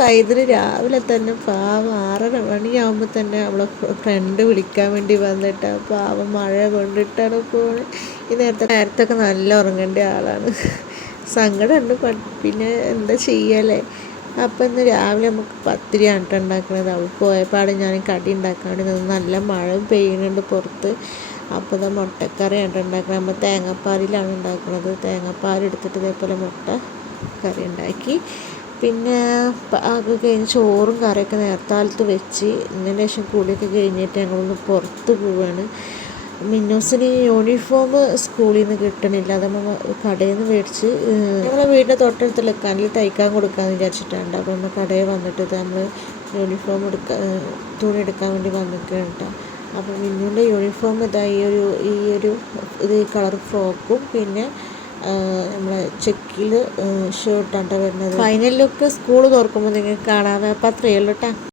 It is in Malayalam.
പൈതൽ രാവിലെ തന്നെ പാവം 6:30 മണിയാകുമ്പോൾ തന്നെ അവളെ ഫ്രണ്ട് വിളിക്കാൻ വേണ്ടി വന്നിട്ട് പാവം മഴ കൊണ്ടിട്ടാണ് പോണത്. ഈ നേരത്തൊക്കെ നല്ല ഉറങ്ങേണ്ട ആളാണ്. സങ്കടമുണ്ട്, പിന്നെ എന്താ ചെയ്യല്ലേ. അപ്പം ഇന്ന് രാവിലെ നമുക്ക് പത്തിരിയാണ് കേട്ടോ ഉണ്ടാക്കുന്നത്. അവൾ പോയപ്പാട് ഞാൻ കടി ഉണ്ടാക്കാൻ വേണ്ടി നിന്ന്. നല്ല മഴ പെയ്യുന്നുണ്ട് പുറത്ത്. അപ്പോൾ ഇത് മുട്ടക്കറിയാണ് ഉണ്ടാക്കുന്നത്. നമ്മൾ തേങ്ങാപ്പാലിലാണ് ഉണ്ടാക്കുന്നത്. തേങ്ങാപ്പാൽ എടുത്തിട്ട് ഇതേപോലെ മുട്ട കറി ഉണ്ടാക്കി. പിന്നെ അത് കഴിഞ്ഞ് ചോറും കറിയൊക്കെ നേരത്താലത്ത് വെച്ച് ഇതിന് ശേഷം കുളിയൊക്കെ കഴിഞ്ഞിട്ട് ഞങ്ങളൊന്ന് പുറത്ത് പോവുകയാണ്. മിന്നൂസിന് യൂണിഫോം സ്കൂളിൽ നിന്ന് കിട്ടണില്ല. അത് നമ്മൾ കടയിൽ നിന്ന് മേടിച്ച് ഞങ്ങളെ വീടിൻ്റെ തൊട്ടടുത്തുള്ള കണ്ണിൽ തയ്ക്കാൻ കൊടുക്കാമെന്ന് വിചാരിച്ചിട്ടുണ്ട്. അപ്പോൾ നമ്മൾ കടയിൽ വന്നിട്ട് നമ്മൾ യൂണിഫോം തുണി എടുക്കാൻ വേണ്ടി വന്നിട്ടുണ്ട് കേട്ടോ. അപ്പോൾ മിന്നുവിൻ്റെ യൂണിഫോം ഇതാ ഈ ഒരു ഇത് കളർ ഫ്രോക്കും പിന്നെ നമ്മളെ ചെക്കിൽ ഷർട്ടാണ് വരുന്നത്. ഫൈനൽ ലുക്ക് സ്കൂൾ തുറക്കുമ്പോൾ നിങ്ങൾക്ക് കാണാം. അപ്പോൾ അത്രയേ ഉള്ളൂ കേട്ടോ.